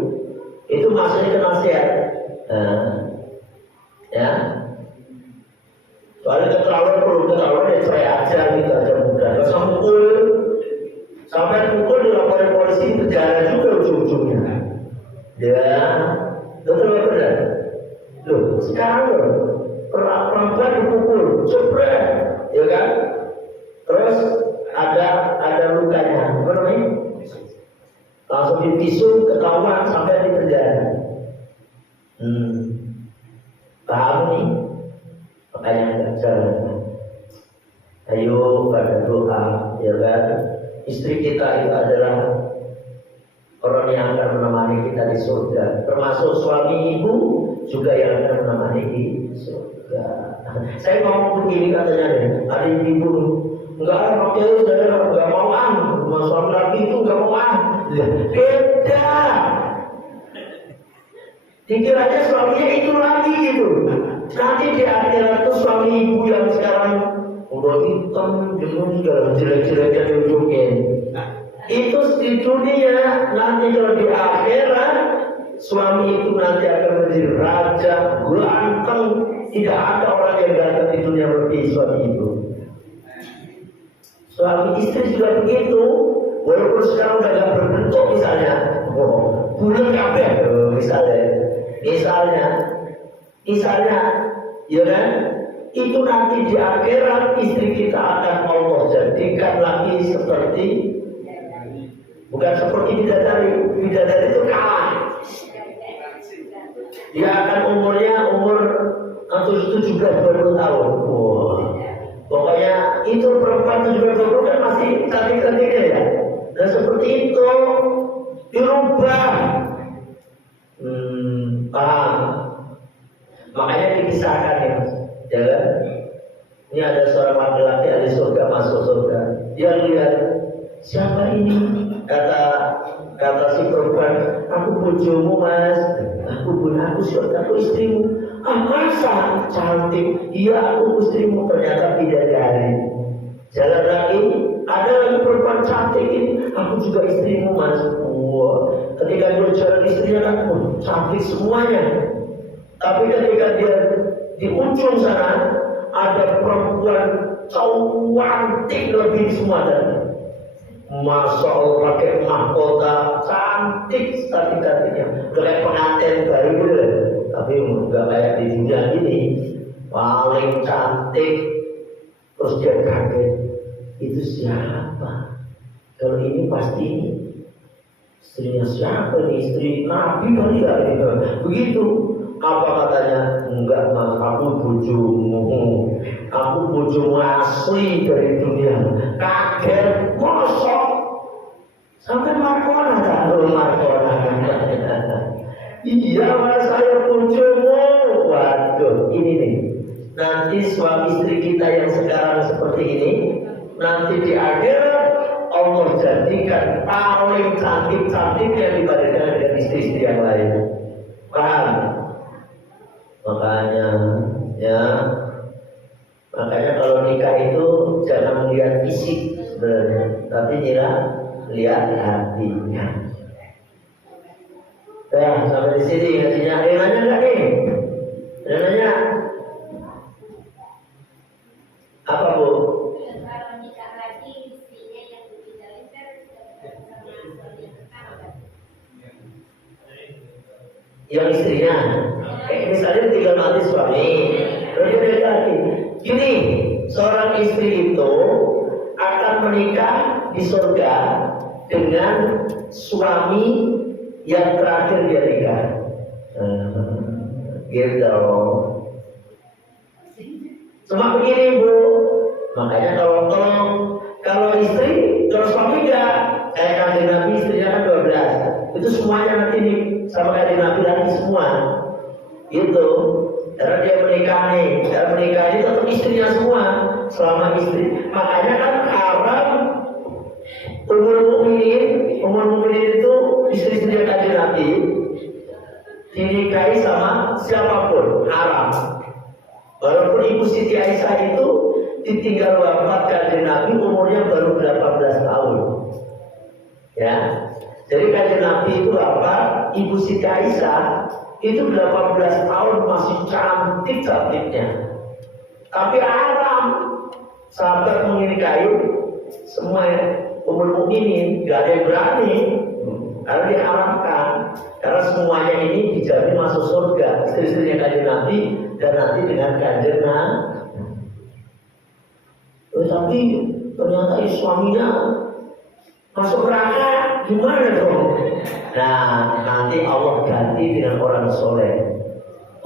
Itu maksudnya ke nasihat. Ya, soalnya keterlaluan ya cerai aja gitu aja mudah. Gak usah pukul. Sampai pukul dilaporin polisi, penjara juga ujung-ujungnya. Ya, betul. Loh, sekarang loh, perempuan dipukul, jebret, ya kan? Terus ada lukanya, apa namanya? Langsung divisum, ketahuan sampai di penjara. Paham nih? Makanya nggak jalan. Ayo pada doa, ya kan? Istri kita itu adalah orang yang akan menemani kita di surga. Termasuk suami ibu juga yang akan menemani di surga. Saya ngomong begini katanya nih, ada ibu enggak pakai saya enggak mau mas suami lagi itu enggak mau beda. Dikiranya suaminya itu lagi gitu. Nanti di akhirat tuh suami ibu yang sekarang udah hitam, jemur segala jelek-jeleknya diunjukin. Itu di dunia, nanti kalau di akhirat suami itu nanti akan menjadi raja, ganteng. Tidak ada orang yang ganteng di dunia lebih suami itu. Suami istri juga begitu. Walaupun sekarang udah gak berbentuk misalnya, bulan kabeh misalnya, ya kan? Itu nanti di akhirat istri kita akan Allah jadikan lagi seperti, bukan seperti bidadari itu kalah. Dia akan umur 17-20 tahun. Pokoknya itu perempuan 17-20 kan masih cantik-cantiknya ya. Dan seperti itu dirubah. Paham? Makanya dipisahkan ya mas. Ya kan? Ini ada seorang laki-laki ahli surga masuk surga. Dia lihat siapa ini? Kata si perempuan, aku bojomu mas. Aku istrimu. Masa cantik? Iya aku istrimu. Ternyata bidadari. Jalan lagi, ada lagi perempuan cantik ini. Aku juga istrimu mas. Ketika dia jalan istrinya kan cantik semuanya. Tapi ketika dia di ujung sana ada perempuan cantik lebih semua tadi. Masya Allah pakai mahkota cantik cantiknya, kayak pengantin baru gitu. Tapi nggak kayak di dunia ini paling cantik. Terus dia kaget, itu siapa? Kalau ini pasti istrinya siapa nih? Istri Nabi kali ya? Begitu. Apa katanya? Enggak mas, aku bojomu. Aku bojomu asli dari dunia. Kaget, kosong. Sampai Markona taruh Markona. Iya mas, saya bojomu. Waduh, ini nih. Nanti suami istri kita yang sekarang seperti ini, nanti di akhirat Allah jadikan paling cantik-cantik yang dibandingkan dengan istri-istri yang lain. Paham? Makanya ya Makanya kalau nikah itu jangan melihat fisik sebenarnya, tapi lihat hatinya. Ya, sampai di sini ngajinya. Ada yang nanya nggak nih? Ada yang nanya? Apa Bu? Kalau nikah lagi istrinya yang ditinggalin kan sama suami yang pertama. Yang istrinya, misalnya tinggal mati suami, terus dia lagi. Gini, seorang istri itu akan menikah di surga dengan suami yang terakhir dia nikah. Gitu. Cuma begini Bu, makanya kalau istri, kalau suami enggak, kayak kanjeng Nabi istrinya kan 12, itu semuanya nanti nih sama kanjeng Nabi lagi semua, gitu. Karena dia menikah ini tetap istrinya semua selama istri. Makanya kan haram Ummul Mukminin itu istri-istrinya kanjeng Nabi dinikahi sama siapapun, haram. Walaupun Ibu Siti Aisyah itu ditinggal wafat kanjeng Nabi umurnya baru 18 tahun. Ya. Jadi kanjeng Nabi itu wafat, Ibu Siti Aisyah itu 18 tahun masih cantiknya. Tapi haram sahabat menikahi semua Ummul Mukminin, gak ada yang berani. Karena diharamkan. Karena semuanya ini dijamin masuk surga, istri-istrinya kanjeng Nabi dan nanti dengan kanjeng Nabi. Tapi ternyata suaminya masuk neraka, gimana dong? Nah, nanti Allah ganti dengan orang soleh.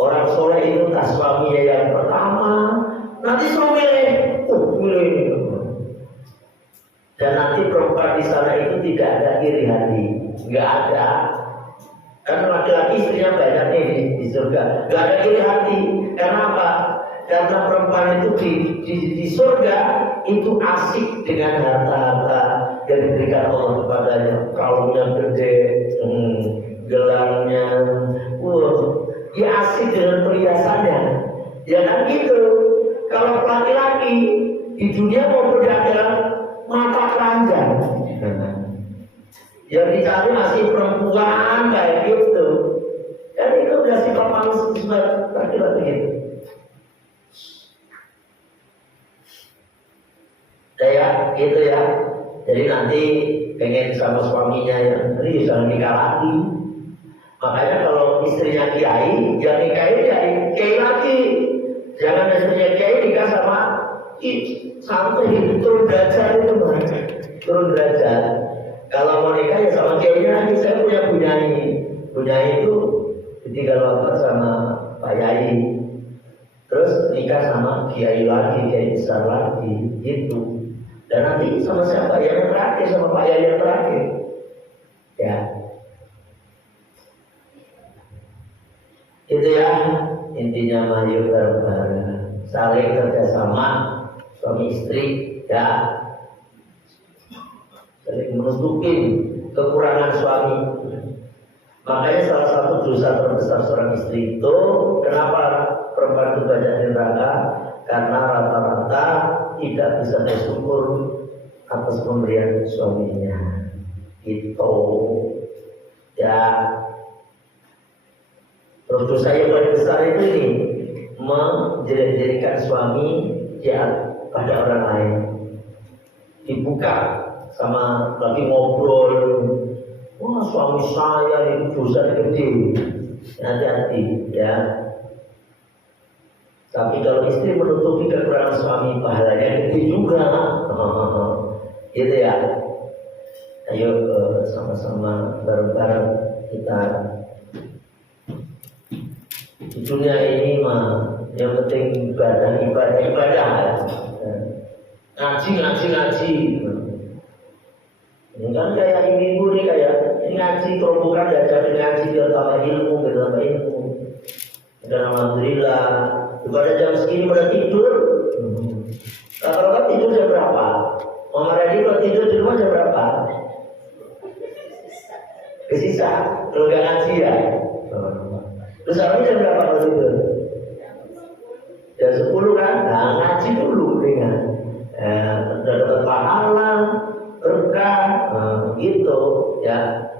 Orang soleh itu tak suaminya yang pertama, nanti suaminya, milih. Dan nanti perempuan di sana itu tidak ada iri hati, nggak ada. Kan laki-laki istrinya banyak nih di surga, nggak ada iri hati. Karena apa? Karena perempuan itu di surga itu asik dengan harta-harta yang diberikan Allah kepadanya, kalungnya gede, gelarnya, dia asik dengan perhiasannya. Ya kan gitu. Kalau laki-laki di dunia maupun di akhirat mata keranjang. Yang dicari masih perempuan kayak gitu. Dan itu udah sifat manusia laki-laki gitu. Kayak gitu ya. Jadi nanti pengen sama suaminya yang jangan nikah lagi. Makanya kalau istrinya kiai, ya nikahin kiai lagi. Jangan istrinya kiai nikah sama sampai turun derajat itu mereka. Turun derajat. Kalau mau nikah ya sama kiainya lagi. Saya punya Bunyai itu ditinggal wafat sama Pak Yai. Terus nikah sama kiai lagi, kiai besar lagi, gitu. Dan nanti sama siapa yang terakhir, sama Pak Yai yang terakhir. Ya. Itu ya intinya mayu bareng-bareng, saling kerjasama suami istri, ya. Saling menutupin kekurangan suami. Makanya salah satu dosa terbesar seorang istri itu, kenapa perempuan itu banyak di neraka? Karena rata-rata tidak bisa bersyukur atas pemberian suaminya. Itu ya. Terus dosa yang paling besar itu ini, menjelek-jelekan suami ya pada orang lain. Dibuka sama lagi ngobrol, wah suami saya itu dosa gede. Hati-hati ya. Tapi kalau istri menutupi kekurangan suami, pahalanya gede juga. Gitu ya. Ayo sama-sama bareng-bareng kita. Di dunia ini mah yang penting ibadah. Ngaji. Ini kan kayak ibu nih, kayak ini ngaji, kerobokan diajarin ngaji, biar tambah ilmu. Dan alhamdulillah, pada jam segini pada tidur. Rata-rata tidur jam berapa? Mama Redi kalau tidur di rumah jam berapa? Kesisa, kalau gak ngaji ya. Terus jam berapa kalau tidur? Jam 10 kan? Nah ngaji itu pahala, berkah, gitu ya.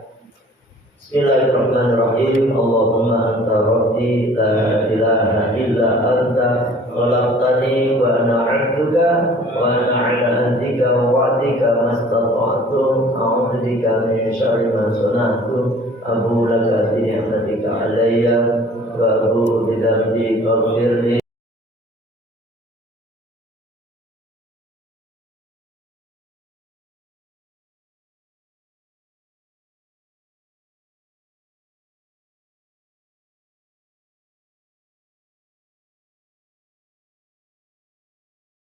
Bismillahirrahmanirrahim. Allahumma anta rabbi la ilaha illa anta khalaqtani wa ana 'abduka wa ana 'ala ahdika wa wa'dika mastata'tu a'udzu bika min syarri ma sana'tu abu laka bi ni'matika 'alayya wa abu bi dhanbi faghfirli